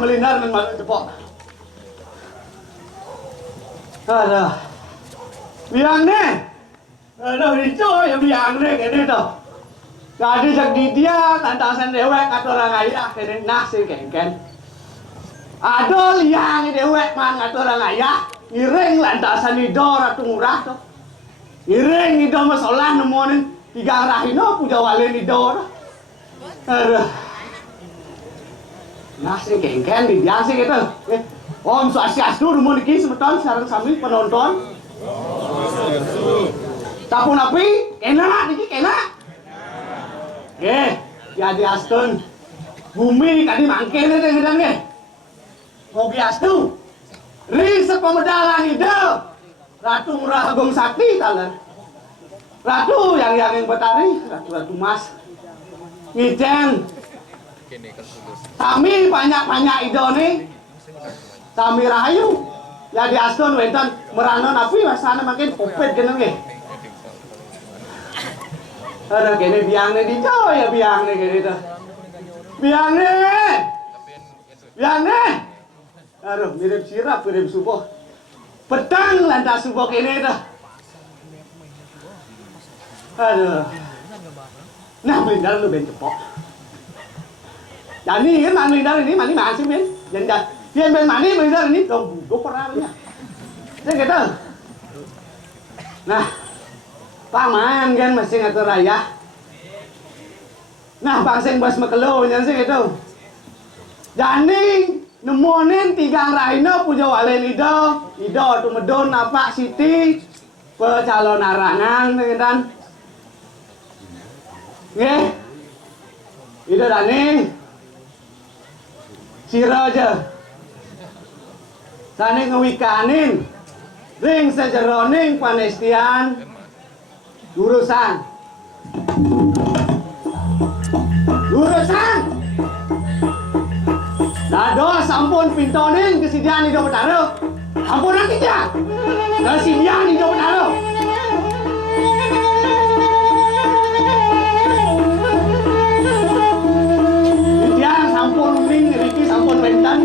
Melindar dengan malu cepok. Biang nih. Rico ya biang nih kene to. Tadi jak di dia tantasan dewek atau orang ayah kene nasi kengken. Ado liang dewek man atau orang ayah ngiring lantasan ido ratu murah to. Ngiring ido masalah nemonin tiga rahino puja walen ido. Nasi kengken di dia sih gitu. Om Swastiastu rumah niki semeton sareng sami penonton. Sapu napi kena niki kena. Jadi astun bumi tadi mangke nih gedang nih. Mogi astu. Riset pemedalan ide. Ratu Murah Agung Sakti talan. Ratu yang betari, ratu mas. Ngicen. Kami banyak ide nih. Kami rahayu. Jadi astun wentan merana napi masana makin popet geneng nggih. Ada kene biangne di Jawa ya biangne kene itu. Biangne. Aduh mirip sirap mirip subuh. Pedang lantas subuh kene itu. Aduh. Nah melindar lu ben cepok. Dan ini kan melindar ini mani masih men. Jangan dia ben mani melindar ini dong budok orangnya. Saya gitu. Nah. Paman kan masih ngatur raya. Nah, pangsing bas makelo nyan sih gitu. Jani nemonin tigang raino puja walen ido tumedon napak siti pecalon arangan kan. Nggih. Ido dani. Sira aja. Sane ngewikanin ring sejeroning panestian urusan dan sampun pintonin kesediaan hidup betara. Ampun nanti ya. Kesediaan hidup betara. Dia sampun ning Riki sampun pentan.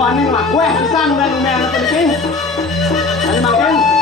Wah, ini mah kue pisan udah numen apa iki? Ani makan.